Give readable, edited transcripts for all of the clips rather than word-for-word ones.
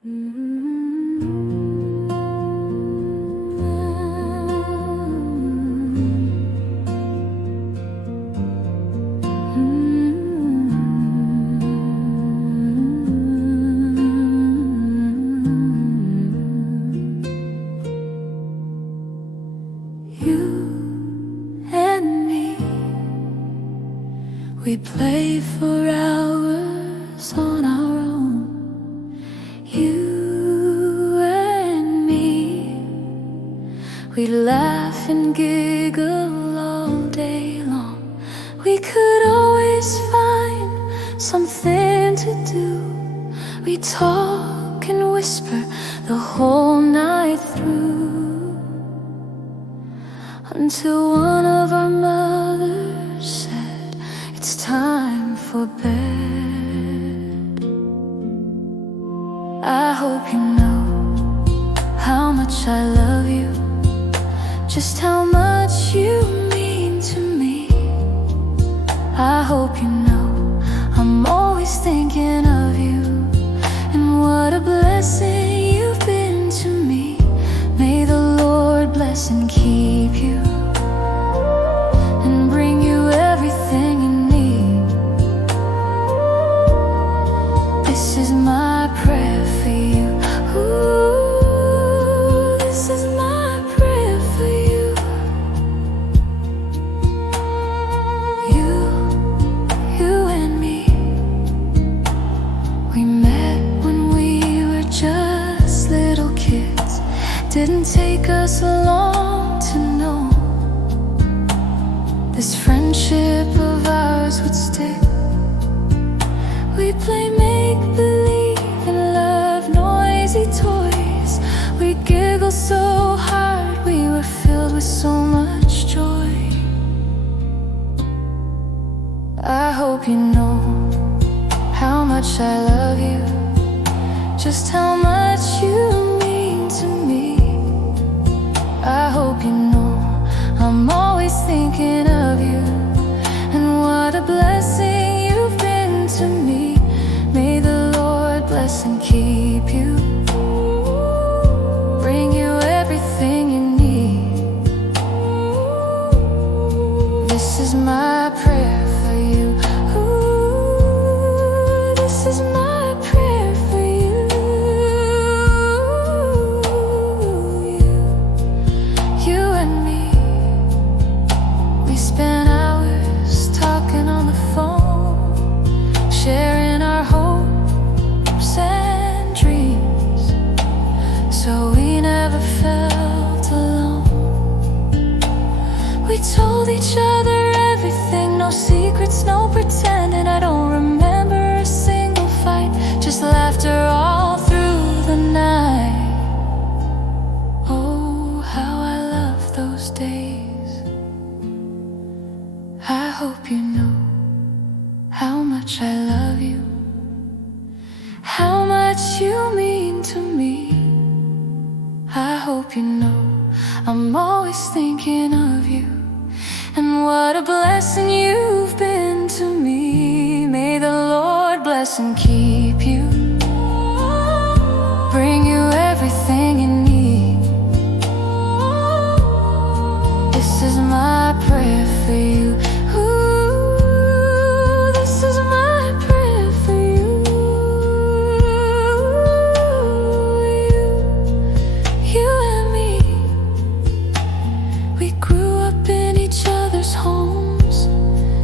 We play for hours on our own, you and me. We laugh and giggle all day long. We could always find something to do. We talk and whisper the whole night through, until one of our mothers said, "It's time for bed." I hope you know how much I love you, just how much you mean to me. I hope you know I'm always thinking of you, and what a blessing you've been to me. May the Lord bless and keep you, and bring you everything you need. This is my prayer for you. Ooh, this is my prayer for you. You and me. We met when we were just little kids. Didn't take us long to know this friendship of ours would stick. We'd play make-believe and love noisy toys. We'd giggle so hard, we were filled with so much joy. I hope you know how much I love you, just how much you mean to me. I hope you know I'm always thinking of you, and what a blessing you've been to me. May the Lord bless and keep you, bring you everything you need. This is my prayer for you. Ooh, this is my prayer for you. You and me. We spent hours talking on the phone, sharing our hopes and dreams, so we never felt alone. We told each other everything, no secrets, no pretending. I don't remember a single fight, just laughter all through the night. Oh, how I love those days. I hope you know how much I love you, how much you mean to me. I hope you know I'm always thinking of you, and what a blessing you've been to me. May the Lord bless and keep you, bring you everything you need. This is my prayer for you. Ooh, this is my prayer for you. You and me. We grew up in each other's homes,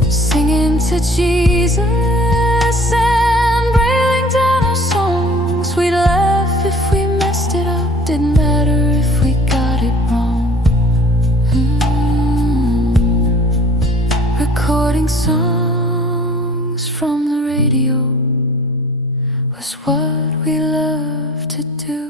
singing to Jesus and brailing down our songs. We'd laugh if we messed it up, didn't matter if we got it wrong. Recording songs from the radio was what we loved to do.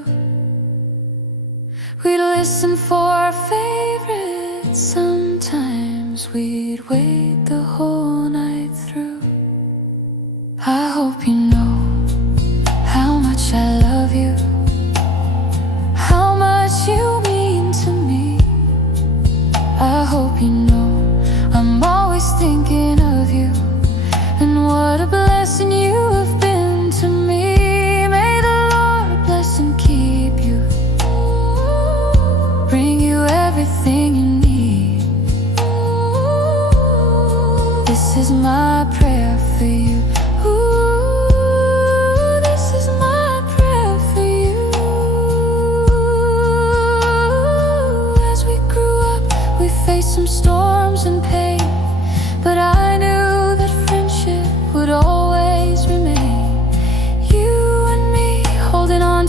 We'd listen for our favorites. Sometimes we'd wait the whole night through. I hope you know how much I love you, how much you mean to me. I hope you know I'm always thinking of you, and what a blessing you have been to me. May the Lord bless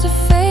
to fade.